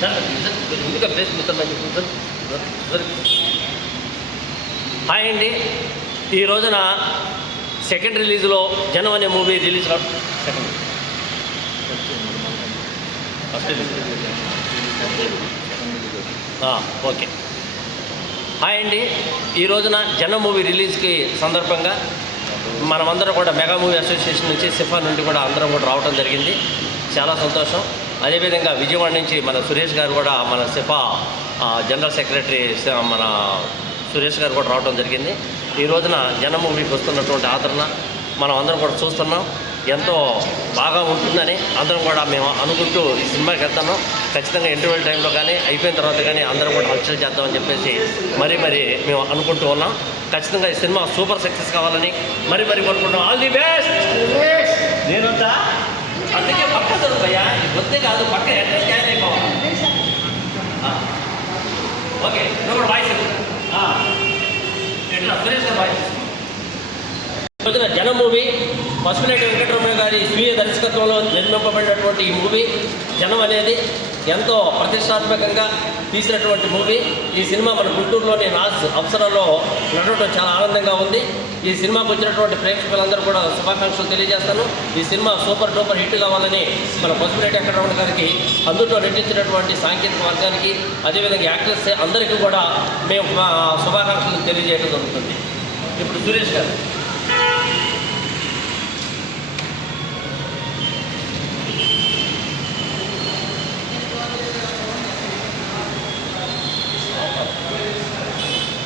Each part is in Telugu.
ముందుగా ప్లేస్ హాయ్ అండి. ఈ రోజున సెకండ్ రిలీజ్లో జనం అనే movie release second okay. Hi అండి. ఈ రోజున జనం మూవీ రిలీజ్కి సందర్భంగా మనమందరం కూడా మెగా మూవీ అసోసియేషన్ నుంచి సిఫా నుండి కూడా అందరం కూడా రావడం జరిగింది. చాలా సంతోషం. అదేవిధంగా విజయవాడ నుంచి మన సురేష్ గారు కూడా మన సిఫా జనరల్ సెక్రటరీ మన సురేష్ గారు కూడా రావడం జరిగింది. ఈ రోజున జనం మూవీకి వస్తున్నటువంటి ఆదరణ మనం అందరం కూడా చూస్తున్నాం. ఎంతో బాగా ఉంటుందని అందరం కూడా మేము అనుకుంటూ ఈ సినిమాకి వెళ్తాను. ఖచ్చితంగా ఇంటర్వెల్ టైంలో కానీ అయిపోయిన తర్వాత కానీ అందరం కూడా హల్చల్ చేద్దామని చెప్పేసి మరీ మేము అనుకుంటూ ఉన్నాం. ఖచ్చితంగా ఈ సినిమా సూపర్ సక్సెస్ కావాలని మరీ కోరుకుంటాం. All the best. నేనంతా అందుకే పక్క దొరుకుతాయా వద్దే కాదు, పక్క ఎక్కడ జాయిన్ అయిపోవాలి. ఓకే, నువ్వు కూడా వాయిస్ ఎట్లా సురేష్ గారు వాయిస్ రోజున జనం మూవీ పసుపులేటి వెంకటరమణ గారి స్వీయ దర్శకత్వంలో నిర్మింపబడినటువంటి ఈ మూవీ జనం అనేది ఎంతో ప్రతిష్టాత్మకంగా తీసినటువంటి మూవీ. ఈ సినిమా మన గుంటూరులోని రాజ్ అప్సరాలో నడవడం చాలా ఆనందంగా ఉంది. ఈ సినిమాకు వచ్చినటువంటి ప్రేక్షకులందరూ కూడా శుభాకాంక్షలు తెలియజేస్తాను. ఈ సినిమా సూపర్ డూపర్ హిట్ కావాలని మన పసుపులేటి వెంకటరమణ గారికి, అందులో నటించినటువంటి సాంకేతిక వర్గానికి, అదేవిధంగా యాక్టర్స్ అందరికీ కూడా మేము శుభాకాంక్షలు తెలియజేయడం జరుగుతుంది. ఇప్పుడు సురేష్ గారు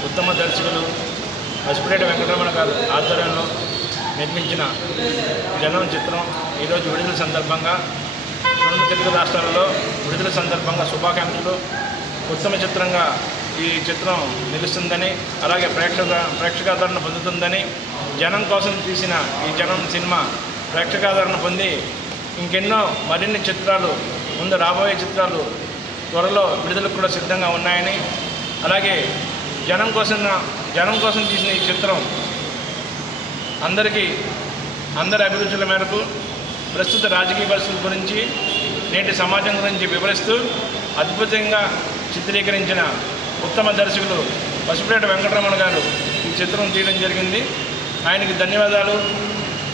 ఉత్తమ దర్శకులు పసుపులేటి వెంకటరమణ గారు ఆధ్వర్యంలో నిర్మించిన జనం చిత్రం ఈరోజు విడుదల సందర్భంగా 2 తెలుగు రాష్ట్రాలలో విడుదల సందర్భంగా శుభాకాంక్షలు. ఉత్తమ చిత్రంగా ఈ చిత్రం నిలుస్తుందని, అలాగే ప్రేక్షకాదరణ పొందుతుందని, జనం కోసం తీసిన ఈ జనం సినిమా ప్రేక్షకాదరణ పొంది ఇంకెన్నో మరిన్ని చిత్రాలు ముందు రాబోయే చిత్రాలు త్వరలో విడుదలకు కూడా సిద్ధంగా ఉన్నాయని, అలాగే జనం కోసం తీసిన ఈ చిత్రం అందరి అభిరుచుల మేరకు ప్రస్తుత రాజకీయ పరిస్థితుల గురించి, నేటి సమాజం గురించి వివరిస్తూ అద్భుతంగా చిత్రీకరించిన ఉత్తమ దర్శకులు పసుపులేటి వెంకటరమణ గారు ఈ చిత్రం తీయడం జరిగింది. ఆయనకి ధన్యవాదాలు,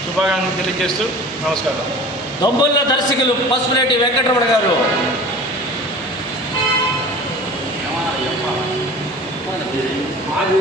శుభాకాంక్షలు తెలియజేస్తూ నమస్కారం. దొంబుల్ల దర్శకులు పసుపులేటి వెంకటరమణ గారు. అది